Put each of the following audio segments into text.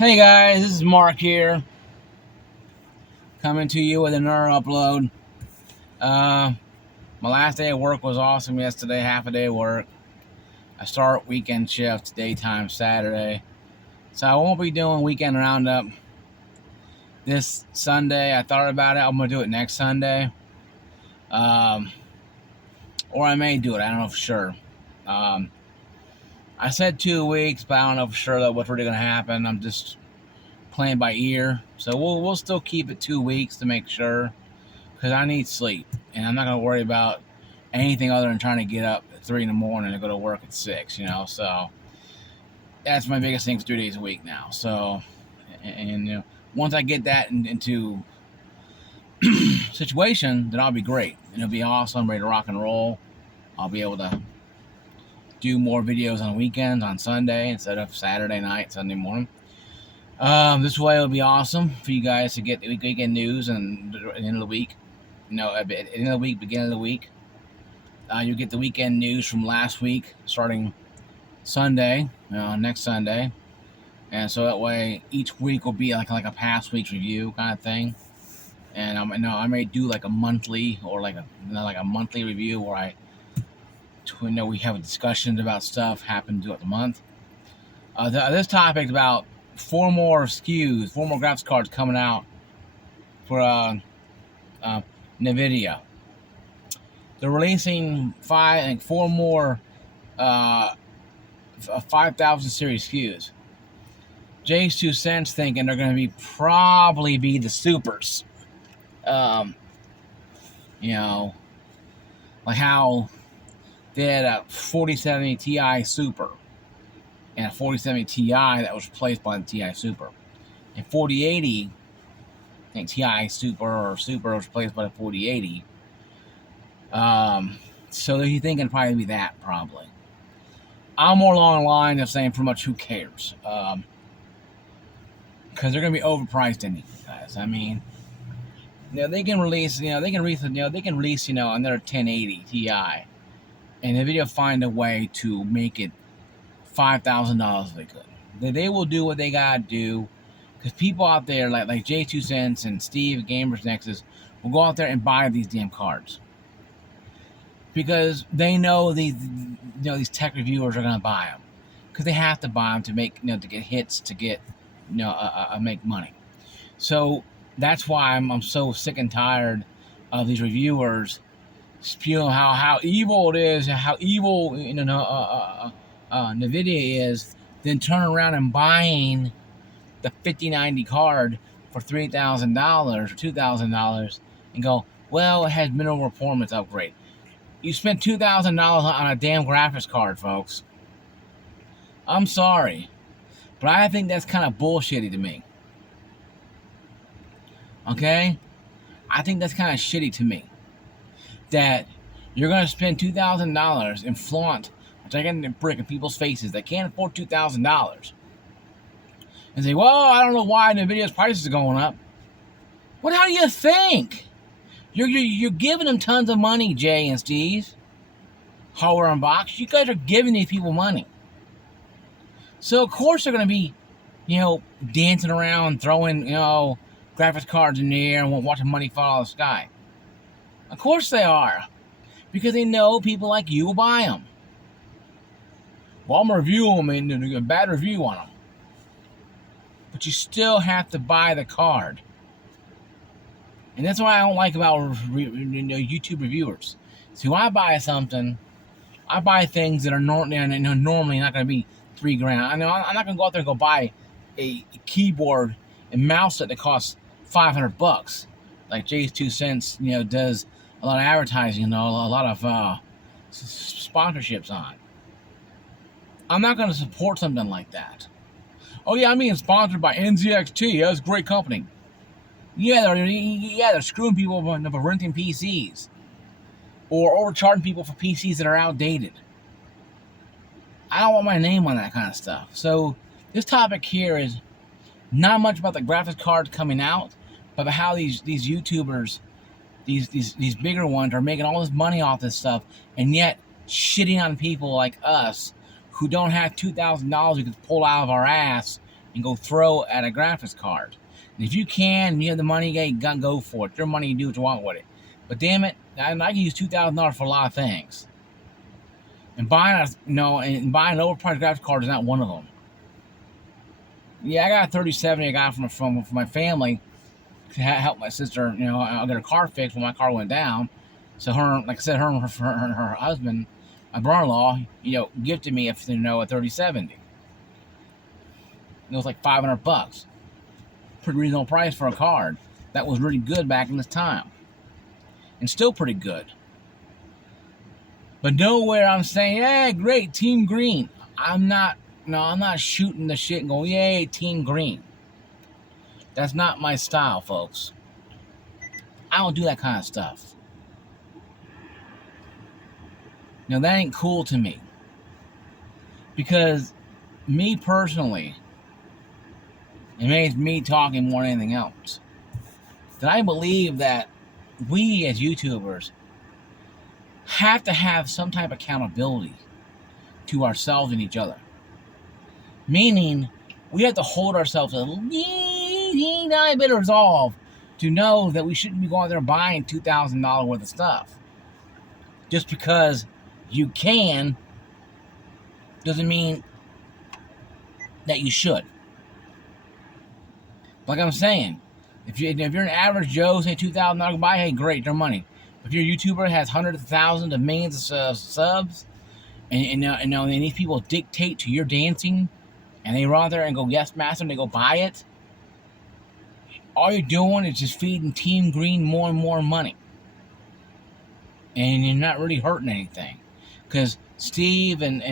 Hey guys, this is Mark here, coming to you with another upload. Uh, my last day of work was awesome yesterday, half a day of work. I start weekend shift, daytime Saturday. So I won't be doing weekend roundup this Sunday. I thought about it, I'm going to do it next Sunday. Or I may do it, I don't know for sure. I said 2 weeks, but I don't know for sure that what's really going to happen. I'm just playing by ear. So we'll still keep it 2 weeks to make sure. Because I need sleep, and I'm not going to worry about anything other than trying to get up at 3 in the morning and go to work at 6, so that's my biggest thing for 3 days a week now. So, and once I get that into situation, then I'll be great, and it'll be awesome, ready to rock and roll. I'll be able to do more videos on weekends, on Sunday, instead of Saturday night, Sunday morning. This way it'll be awesome for you guys to get the weekend news and at the end of the week. At the end of the week, beginning of the week. You'll get the weekend news from last week, starting Sunday, next Sunday. And so that way, each week will be like a past week's review kind of thing. And I may do like a monthly or like a monthly review where we have discussions about stuff happened throughout the month. This topic is about 4 more SKUs, 4 more graphics cards coming out for Nvidia. They're releasing 4 more 5000 series SKUs. Jay's 2 cents thinking they're going to probably be the supers. Like how they had a 4070 Ti Super and a 4070 Ti that was replaced by the Ti Super. And 4080, I think Ti Super was replaced by the 4080. So he's thinking probably be that, probably. I'm more along the line of saying pretty much who cares. Because they're going to be overpriced anyway, guys. I mean, they can release another 1080 Ti. And Nvidia find a way to make it $5,000 if they could. They will do what they got to do. Because people out there like J2 Cents and Steve Gamers Nexus will go out there and buy these damn cards. Because they know these tech reviewers are going to buy them. Because they have to buy them to make, to get hits, to get, make money. So that's why I'm so sick and tired of these reviewers spewing how evil it is, how evil Nvidia is, then turn around and buying the 5090 card for $3,000 or $2,000 and go, well, it has minimal performance upgrade. You spent $2,000 on a damn graphics card, folks. I'm sorry, but I think that's kind of bullshitty to me. Okay? I think that's kind of shitty to me. That you're going to spend $2,000 and flaunt a gigantic brick in people's faces that can't afford $2,000 and say, well, I don't know why Nvidia's prices are going up. What do you think? You're giving them tons of money, Jay and Steve. Hardware Unboxed. You guys are giving these people money. So, of course, they're going to be, dancing around, throwing, graphics cards in the air and watching money fall out of the sky. Of course they are. Because they know people like you will buy them. Well, I'm going to review them and do a bad review on them. But you still have to buy the card. And that's what I don't like about YouTube reviewers. So when I buy something, I buy things that are normally not going to be $3,000. I know I'm not going to go out there and go buy a keyboard and mouse set that costs $500. Like Jay's 2 cents, does a lot of advertising, a lot of sponsorships on. I'm not going to support something like that. Oh yeah, I'm being sponsored by NZXT. That's a great company. Yeah, they're screwing people for renting PCs. Or overcharging people for PCs that are outdated. I don't want my name on that kind of stuff. So, this topic here is not much about the graphics cards coming out, but about how these YouTubers, these bigger ones, are making all this money off this stuff, and yet shitting on people like us who don't have $2,000 we could pull out of our ass and go throw at a graphics card. And if you can, and you have the money, you gotta go for it. Your money, you do what you want with it. But damn it, I can use $2,000 for a lot of things. And buying an overpriced graphics card is not one of them. Yeah, I got a 3070 I got from my family to help my sister. I'll get her car fixed when my car went down. So her, like I said, her husband, my brother-in-law, gifted me a 3070. It was like $500. Pretty reasonable price for a card. That was really good back in this time. And still pretty good. But nowhere I'm saying, hey, great, Team Green. I'm not shooting the shit and going, yay, Team Green. That's not my style, folks. I don't do that kind of stuff. That ain't cool to me. Because me personally, it makes me talking more than anything else, that I believe that we as YouTubers have to have some type of accountability to ourselves and each other. Meaning, we have to hold ourselves a bit of resolve to know that we shouldn't be going there buying $2,000 worth of stuff. Just because you can doesn't mean that you should. Like I'm saying, if you're an average Joe, say $2,000 buy, hey, great, your money. If you're a YouTuber that has hundreds of thousands of millions of subs, and these people dictate to your dancing, and they run out there and go, yes, master, and they go buy it, all you're doing is just feeding Team Green more and more money. And you're not really hurting anything. Because Steve and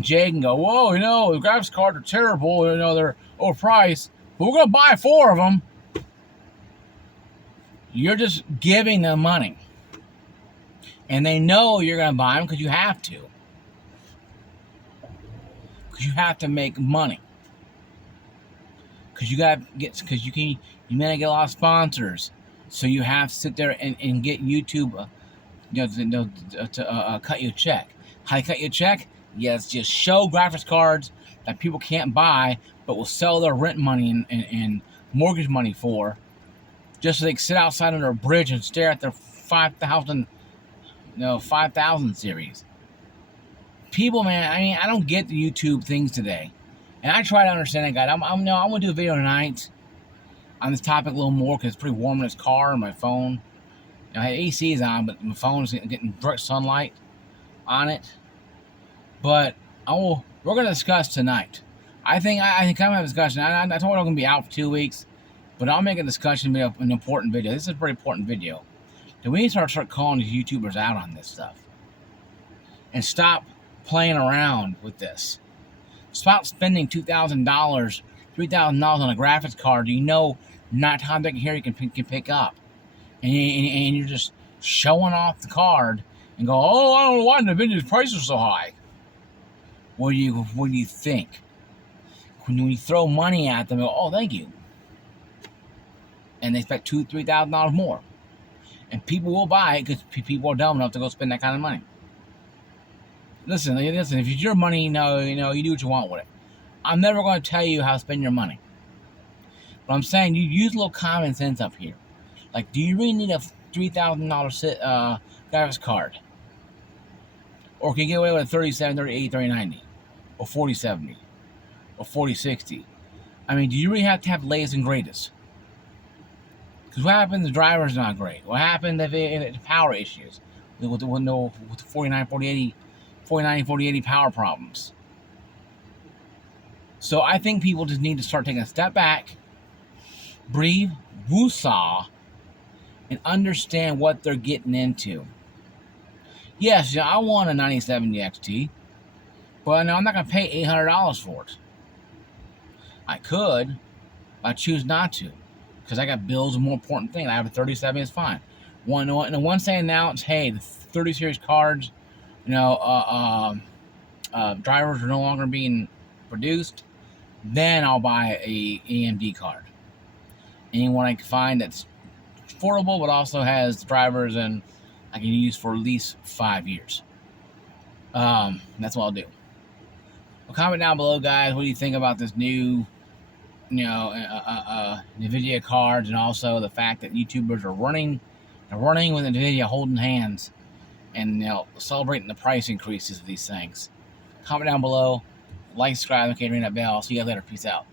Jay can go, whoa, the graphics cards are terrible, they're overpriced, but we're going to buy 4 of them. You're just giving them money. And they know you're going to buy them because you have to. Because you have to make money. Because you may not get a lot of sponsors. So you have to sit there and get YouTube to cut you a check. How do you cut you a check? Yes, just show graphics cards that people can't buy, but will sell their rent money and mortgage money for, just so they can sit outside under a bridge and stare at their 5,000 series. People, man, I don't get the YouTube things today, and I try to understand that, guy. I'm gonna do a video tonight on this topic a little more because it's pretty warm in this car and my phone. I have ACs on, but my phone is getting direct sunlight on it. But we're going to discuss tonight. I think I'm going to have a discussion. I told you I'm going to be out for 2 weeks, but I'll make a discussion video, an important video. This is a pretty important video. Then we need to start calling these YouTubers out on this stuff. And stop playing around with this. Stop spending $2,000, $3,000 on a graphics card not how big a hair you can pick up. And you're just showing off the card and go, oh, I don't know why Nvidia's prices are so high. What do you think? When you throw money at them, they go, oh, thank you. And they expect $2,000, $3,000 more. And people will buy it because people are dumb enough to go spend that kind of money. Listen, if it's your money, you do what you want with it. I'm never going to tell you how to spend your money. But I'm saying you use a little common sense up here. Like, do you really need a $3,000 graphics card? Or can you get away with a 3070, 3080, 3090? Or 4070? Or 4060? I mean, do you really have to have the latest and greatest? Because what happens if the driver's not great? What happens if it's power issues? With the 4090, 4080 power problems? So I think people just need to start taking a step back, breathe, woosah, and understand what they're getting into. Yes, I want a 9070 XT, but I'm not going to pay $800 for it. I could, but I choose not to, because I got bills and more important things. I have a 3070, it's fine. Once they announce, hey, the 30 series cards, drivers are no longer being produced, then I'll buy a AMD card. Anyone I can find that's affordable, but also has drivers and I can use for at least 5 years. That's what I'll do. Well, comment down below, guys. What do you think about this new, Nvidia cards, and also the fact that YouTubers are running with Nvidia, holding hands, and celebrating the price increases of these things. Comment down below, like, subscribe, and ring that bell. See you guys later. Peace out.